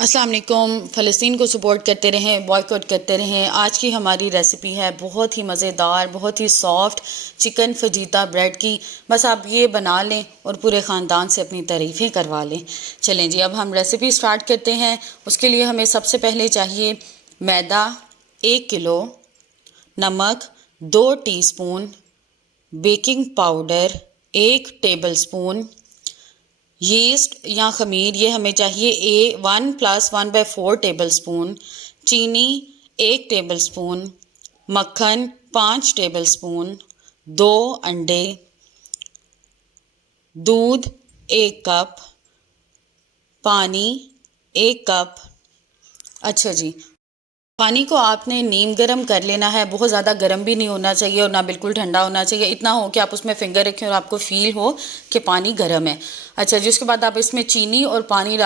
अस्सलाम वालेकुम। फ़लस्तीन को सपोर्ट करते रहें, बॉयकॉट करते रहें। आज की हमारी रेसिपी है बहुत ही मज़ेदार, बहुत ही सॉफ्ट चिकन फजीता ब्रेड की। बस आप ये बना लें और पूरे ख़ानदान से अपनी तारीफ़ें करवा लें। चलें जी, अब हम रेसिपी स्टार्ट करते हैं। उसके लिए हमें सबसे पहले चाहिए मैदा 1 किलो, नमक 2 teaspoon, baking powder 1 tablespoon, yeast या खमीर ये हमें चाहिए 1+1/4 टेबलस्पून, चीनी 1 टेबलस्पून, मक्खन 5 टेबलस्पून, 2 अंडे, दूध 1 कप, पानी 1 कप। अच्छा जी, पानी को आपने नीम गर्म कर लेना है। बहुत ज़्यादा गर्म भी नहीं होना चाहिए और ना बिल्कुल ठंडा होना चाहिए। इतना हो कि आप उसमें फिंगर रखें और आपको फील हो कि पानी गर्म है। अच्छा जी, उसके बाद आप इसमें चीनी और पानी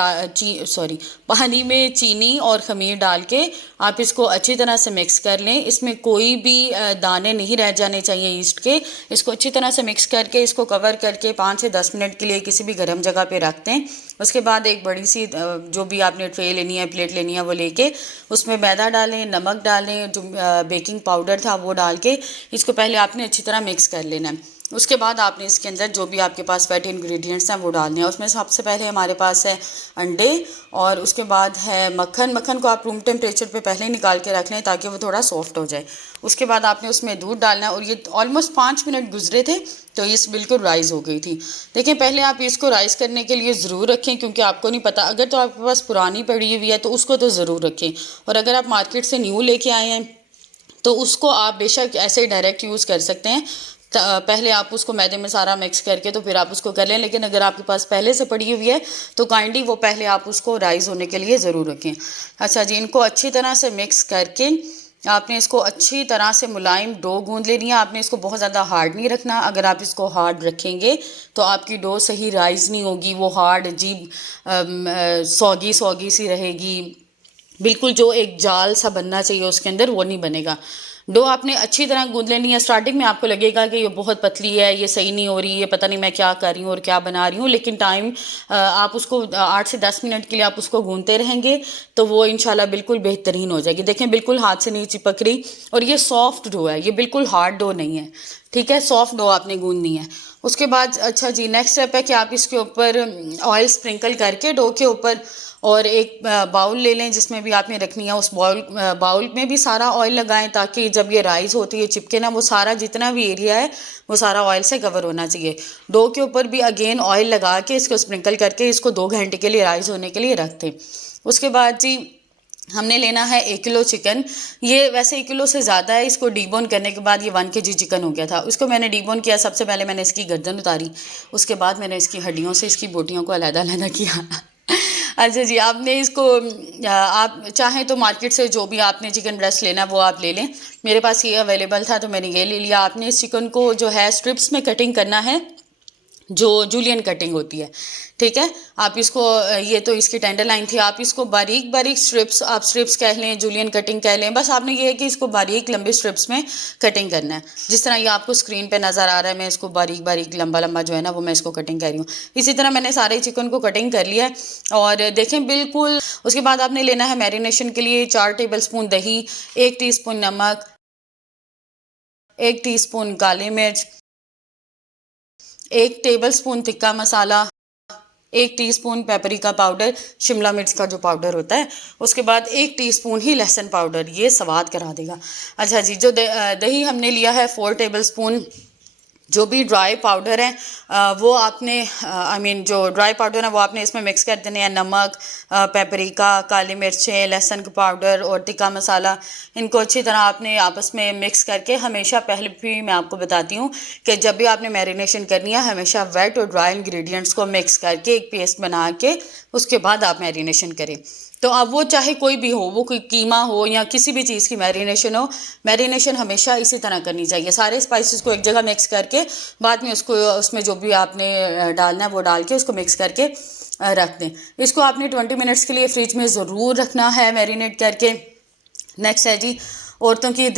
में चीनी और ख़मीर डाल के आप इसको अच्छी तरह से मिक्स कर लें। इसमें कोई भी दाने नहीं रह जाने चाहिए ईस्ट के। इसको अच्छी तरह से मिक्स करके इसको कवर करके 5 से 10 मिनट के लिए किसी भी गर्म जगह पे रख दें। उसके बाद एक बड़ी सी जो भी आपने ट्रे लेनी है, प्लेट लेनी है, वो लेके उसमें मैदा डालें, नमक डालें, जो बेकिंग पाउडर था वो डाल के इसको पहले आपने अच्छी तरह मिक्स कर लेना है। उसके बाद आपने इसके अंदर जो भी आपके पास वेट इंग्रेडिएंट्स हैं वो डालने हैं। उसमें सबसे पहले हमारे पास है अंडे और उसके बाद है मक्खन। मक्खन को आप रूम टेम्परेचर पे पहले ही निकाल के रख लें ताकि वो थोड़ा सॉफ्ट हो जाए। उसके बाद आपने उसमें दूध डालना है और ये ऑलमोस्ट 5 मिनट गुजरे थे तो ये बिल्कुल राइज़ हो गई थी। देखिए, पहले आप इसको राइज़ करने के लिए ज़रूर रखें क्योंकि आपको नहीं पता, अगर तो आपके पास पुरानी पड़ी हुई है तो उसको तो ज़रूर रखें, और अगर आप मार्केट से न्यू लेके आए हैं तो उसको आप बेशक ऐसे ही डायरेक्ट यूज़ कर सकते हैं। पहले आप उसको मैदे में सारा मिक्स करके तो फिर आप उसको कर लें, लेकिन अगर आपके पास पहले से पड़ी हुई है तो काइंडली वो पहले आप उसको राइज़ होने के लिए ज़रूर रखें। अच्छा जी, इनको अच्छी तरह से मिक्स करके आपने इसको अच्छी तरह से मुलायम डो गूंद लेनी है। आपने इसको बहुत ज़्यादा हार्ड नहीं रखना। अगर आप इसको हार्ड रखेंगे तो आपकी डो सही राइज़ नहीं होगी, वो हार्ड अजीब सौगी सौगी सी रहेगी। बिल्कुल जो एक जाल सा बनना चाहिए उसके अंदर, वो नहीं बनेगा। डो आपने अच्छी तरह गूंद लेनी है। स्टार्टिंग में आपको लगेगा कि ये बहुत पतली है, ये सही नहीं हो रही है, पता नहीं मैं क्या कर रही हूँ और क्या बना रही हूँ, लेकिन आप उसको 8 से 10 मिनट के लिए आप उसको गूंदते रहेंगे तो वो इंशाल्लाह बिल्कुल बेहतरीन हो जाएगी। देखें, बिल्कुल हाथ से नहीं चिपक रही और ये सॉफ्ट डो है, ये बिल्कुल हार्ड डो नहीं है। ठीक है, सॉफ्ट डो आपने गूंदनी है। उसके बाद अच्छा जी, नेक्स्ट स्टेप है कि आप इसके ऊपर ऑयल स्प्रिंकल करके डो के ऊपर और एक बाउल ले लें जिसमें भी आपने रखनी है। उस बाउल में भी सारा ऑयल लगाएं ताकि जब ये राइस होती है चिपके ना, वो सारा जितना भी एरिया है वो सारा ऑयल से कवर होना चाहिए। डो के ऊपर भी अगेन ऑयल लगा के इसको स्प्रिंकल करके इसको 2 घंटे के लिए राइस होने के लिए रख दें। उसके बाद जी, हमने लेना है 1 किलो चिकन। ये वैसे 1 किलो से ज़्यादा है। इसको डीबोन करने के बाद ये 1 kg चिकन हो गया था। उसको मैंने डीबोन किया। सबसे पहले मैंने इसकी गर्दन उतारी, उसके बाद मैंने इसकी हड्डियों से इसकी बोटियों को अलग-अलग किया। अच्छा जी, आपने इसको आप चाहें तो मार्केट से जो भी आपने चिकन ब्रेस्ट लेना वो आप ले लें। मेरे पास ये अवेलेबल था तो मैंने ये ले लिया। आपने इस चिकन को जो है स्ट्रिप्स में कटिंग करना है, जो जूलियन कटिंग होती है। ठीक है, आप इसको ये तो इसकी टेंडर लाइन थी, आप इसको बारीक बारीक स्ट्रिप्स, आप स्ट्रिप्स कह लें, जूलियन कटिंग कह लें, बस आपने ये है कि इसको बारीक लंबे स्ट्रिप्स में कटिंग करना है। जिस तरह ये आपको स्क्रीन पे नज़र आ रहा है, मैं इसको बारीक बारीक लंबा लंबा जो है ना वो मैं इसको कटिंग कर रही हूँ। इसी तरह मैंने सारे चिकन को कटिंग कर लिया है और देखें बिल्कुल। उसके बाद आपने लेना है मैरिनेशन के लिए 4 टेबलस्पून दही, 1 टीस्पून नमक, 1 टीस्पून काली मिर्च, 1 टेबलस्पून तिक्का मसाला, 1 टीस्पून पेपरिका पाउडर, शिमला मिर्च का जो पाउडर होता है। उसके बाद 1 टीस्पून ही लहसुन पाउडर, ये स्वाद करा देगा। अच्छा जी, जो दही हमने लिया है 4 टेबलस्पून। जो भी ड्राई पाउडर है वो आपने जो ड्राई पाउडर है वो आपने इसमें मिक्स कर देने हैं। नमक, पेपरिका, काली मिर्चें, लहसुन का पाउडर और टिक्का मसाला, इनको अच्छी तरह आपने आपस में मिक्स करके, हमेशा पहले भी मैं आपको बताती हूँ कि जब भी आपने मैरिनेशन करनी है हमेशा वेट और ड्राई इंग्रेडिएंट्स को मिक्स करके एक पेस्ट बना के उसके बाद आप मैरिनेशन करें। तो अब वो चाहे कोई भी हो, वो कोई कीमा हो या किसी भी चीज़ की मैरिनेशन हो, मैरिनेशन हमेशा इसी तरह करनी चाहिए। सारे स्पाइसेस को एक जगह मिक्स करके बाद में उसको उसमें जो भी आपने डालना है वो डाल के उसको मिक्स करके रख दें। इसको आपने 20 मिनट्स के लिए फ्रिज में ज़रूर रखना है मैरिनेट करके। नेक्स्ट है जी, औरतों की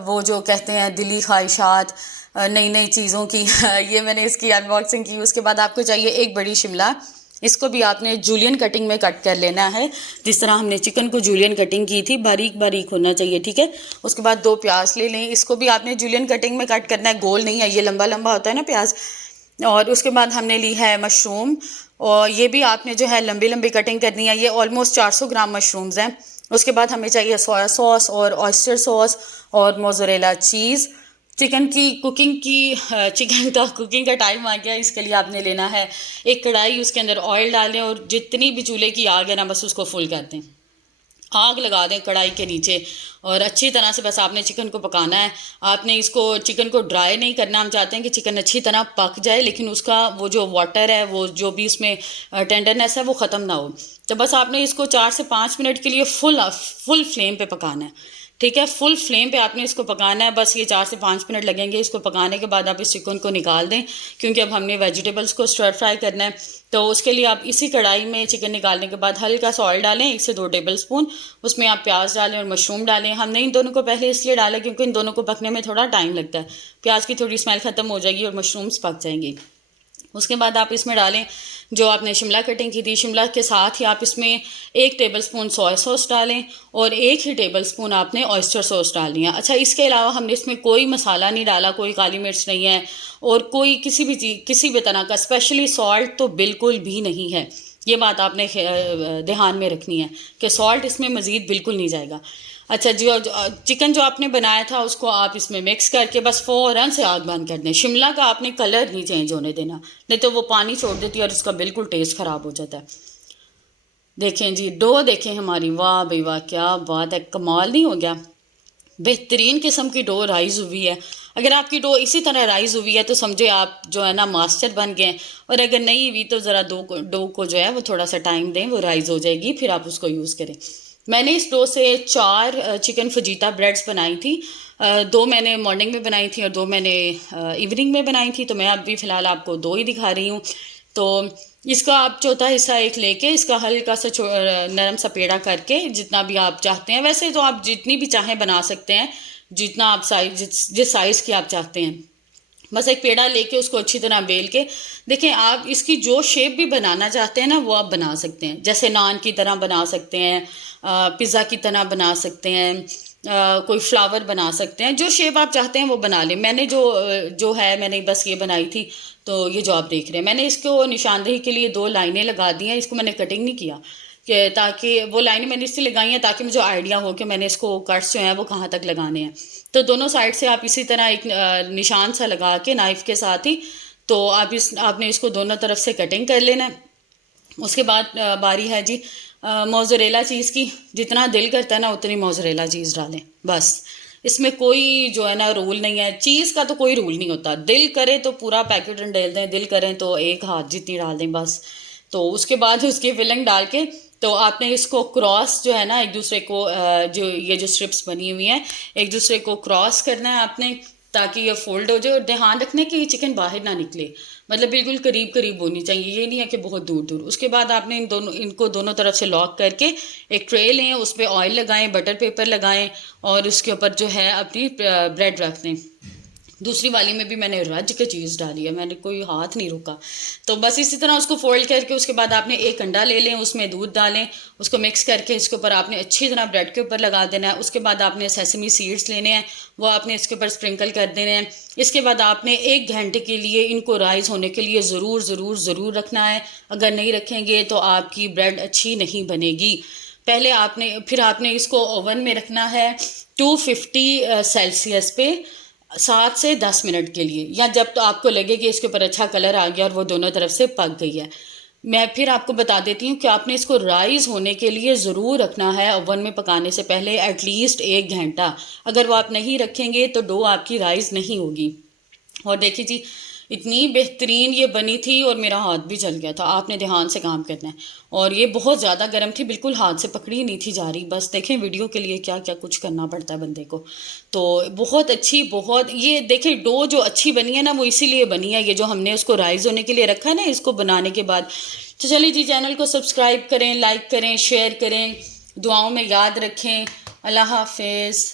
वो जो कहते हैं दिली ख्वाहिशात, नई नई चीज़ों की। ये मैंने इसकी अनबॉक्सिंग की। उसके बाद आपको चाहिए एक बड़ी शिमला, इसको भी आपने जूलियन कटिंग में कट कर लेना है, जिस तरह हमने चिकन को जूलियन कटिंग की थी, बारीक बारीक होना चाहिए, ठीक है। उसके बाद 2 प्याज ले लें, इसको भी आपने जूलियन कटिंग में कट करना है, गोल नहीं है, ये लंबा लंबा होता है ना प्याज। और उसके बाद हमने ली है मशरूम, और ये भी आपने जो है लंबी लंबी कटिंग करनी है। ये ऑलमोस्ट 400 ग्राम मशरूम्स हैं। उसके बाद हमें चाहिए सोया सॉस और ऑयस्टर सॉस और मोज़रेला चीज़। चिकन का कुकिंग का टाइम आ गया। इसके लिए आपने लेना है एक कढ़ाई, उसके अंदर ऑयल डालें और जितनी भी चूल्हे की आग है ना, बस उसको फुल कर दें, आग लगा दें कढ़ाई के नीचे, और अच्छी तरह से बस आपने चिकन को पकाना है। आपने इसको चिकन को ड्राई नहीं करना, हम चाहते हैं कि चिकन अच्छी तरह पक जाए, लेकिन उसका वो जो वाटर है, वो जो भी उसमें टेंडरनेस है, वो ख़त्म ना हो। तो बस आपने इसको 4 से 5 मिनट के लिए फुल फ्लेम पे पकाना है, ठीक है। फुल फ्लेम पे आपने इसको पकाना है, बस ये 4 से 5 मिनट लगेंगे। इसको पकाने के बाद आप इस चिकन को निकाल दें, क्योंकि अब हमने वेजिटेबल्स को स्टर फ्राई करना है। तो उसके लिए आप इसी कढ़ाई में चिकन निकालने के बाद हल्का सा ऑयल डालें, 1 से 2 टेबल स्पून, उसमें आप प्याज डालें और मशरूम डालें। हमने इन दोनों को पहले इसलिए डाला क्योंकि इन दोनों को पकने में थोड़ा टाइम लगता है, प्याज की थोड़ी स्मेल ख़त्म हो जाएगी और मशरूम्स पक जाएंगे। उसके बाद आप इसमें डालें जो आपने शिमला कटिंग की थी, शिमला के साथ ही आप इसमें 1 टेबल स्पून सोया सॉस डालें और 1 ही टेबल स्पून आपने ऑयस्टर सॉस डालनी है। अच्छा, इसके अलावा हमने इसमें कोई मसाला नहीं डाला, कोई काली मिर्च नहीं है, और कोई किसी भी तरह का स्पेशली सॉल्ट तो बिल्कुल भी नहीं है। ये बात आपने ध्यान में रखनी है कि सॉल्ट इसमें मज़ीद बिल्कुल नहीं जाएगा। अच्छा, जो चिकन जो आपने बनाया था उसको आप इसमें मिक्स करके बस फ़ौरन से आग बंद कर दें। शिमला का आपने कलर नहीं चेंज होने देना, नहीं तो वो पानी छोड़ देती है और उसका बिल्कुल टेस्ट ख़राब हो जाता है। देखें जी, डो देखें हमारी, वाह भाई वाह, क्या बात है, कमाल नहीं हो गया। बेहतरीन किस्म की डो राइज़ हुई है। अगर आपकी डो इसी तरह राइज़ हुई है तो समझे आप जो है ना मास्टर बन गए, और अगर नहीं हुई तो ज़रा डो को जो है वो थोड़ा सा टाइम दें, वो राइज़ हो जाएगी, फिर आप उसको यूज़ करें। मैंने इस डो से 4 चिकन फजीता ब्रेड्स बनाई थी। 2 मैंने मॉर्निंग में बनाई थी और 2 मैंने इवनिंग में बनाई थी। तो मैं अभी फ़िलहाल आपको 2 ही दिखा रही हूँ। तो इसका आप चौथा हिस्सा एक लेके इसका हल्का सा नरम सा पेड़ा करके, जितना भी आप चाहते हैं, वैसे तो आप जितनी भी चाहें बना सकते हैं, जितना आप जिस साइज़ की आप चाहते हैं, बस एक पेड़ा लेके उसको अच्छी तरह बेल के देखें। आप इसकी जो शेप भी बनाना चाहते हैं ना, वो आप बना सकते हैं। जैसे नान की तरह बना सकते हैं, पिज़्ज़ा की तरह बना सकते हैं, कोई फ्लावर बना सकते हैं, जो शेप आप चाहते हैं वो बना लें। मैंने जो है मैंने बस ये बनाई थी। तो ये जो आप देख रहे हैं, मैंने इसको निशानदेही के लिए 2 लाइनें लगा दी हैं। इसको मैंने कटिंग नहीं किया, कि ताकि वो लाइनें मैंने इसलिए लगाई हैं ताकि मुझे आइडिया हो कि मैंने इसको कट्स जो हैं वो कहाँ तक लगाने हैं। तो दोनों साइड से आप इसी तरह एक निशान सा लगा के नाइफ़ के साथ ही, तो आपने इसको दोनों तरफ से कटिंग कर लेना है। उसके बाद बारी है जी मोज़रेला चीज़ की। जितना दिल करता है ना उतनी मोज़रेला चीज़ डालें, बस। इसमें कोई जो है ना रूल नहीं है, चीज़ का तो कोई रूल नहीं होता। दिल करे तो पूरा पैकेट डाल दें, दिल करें तो 1 हाथ जितनी डाल दें, बस। तो उसके बाद उसकी फिलिंग डाल के, तो आपने इसको क्रॉस जो है ना एक दूसरे को, जो ये जो स्ट्रिप्स बनी हुई हैं, एक दूसरे को क्रॉस करना है आपने, ताकि ये फोल्ड हो जाए। और ध्यान रखना कि चिकन बाहर ना निकले, मतलब बिल्कुल करीब करीब होनी चाहिए, ये नहीं है कि बहुत दूर दूर। उसके बाद आपने इनको दोनों तरफ से लॉक करके एक ट्रे लें, उस पर ऑयल लगाएं, बटर पेपर लगाएं, और उसके ऊपर जो है अपनी ब्रेड रख दें। दूसरी वाली में भी मैंने रज के चीज़ डाली है, मैंने कोई हाथ नहीं रोका। तो बस इसी तरह उसको फोल्ड करके उसके बाद आपने एक अंडा ले लें, उसमें दूध डालें, उसको मिक्स करके इसके ऊपर आपने अच्छी तरह ब्रेड के ऊपर लगा देना है। उसके बाद आपने सेसमी सीड्स लेने हैं, वो आपने इसके ऊपर स्प्रिंकल कर देने हैं। इसके बाद आपने 1 घंटे के लिए इनको राइज़ होने के लिए ज़रूर रखना है। अगर नहीं रखेंगे तो आपकी ब्रेड अच्छी नहीं बनेगी। फिर आपने इसको ओवन में रखना है 250 सेल्सियस पे 7 से 10 मिनट के लिए, या जब तो आपको लगे कि इसके ऊपर अच्छा कलर आ गया और वो दोनों तरफ से पक गई है। मैं फिर आपको बता देती हूँ कि आपने इसको राइज़ होने के लिए ज़रूर रखना है ओवन में पकाने से पहले एटलीस्ट 1 घंटा। अगर वो आप नहीं रखेंगे तो डो आपकी राइज़ नहीं होगी। और देखिए जी, इतनी बेहतरीन ये बनी थी और मेरा हाथ भी जल गया था। आपने ध्यान से काम करना है। और ये बहुत ज़्यादा गर्म थी, बिल्कुल हाथ से पकड़ी नहीं थी जा रही। बस देखें वीडियो के लिए क्या क्या कुछ करना पड़ता है बंदे को। तो बहुत अच्छी, बहुत ये देखें डो जो अच्छी बनी है ना, वो इसीलिए बनी है, ये जो हमने उसको राइज़ होने के लिए रखा है ना इसको बनाने के बाद। तो चलिए जी, चैनल को सब्सक्राइब करें, लाइक करें, शेयर करें, दुआओं में याद रखें। अल्लाह हाफिज़।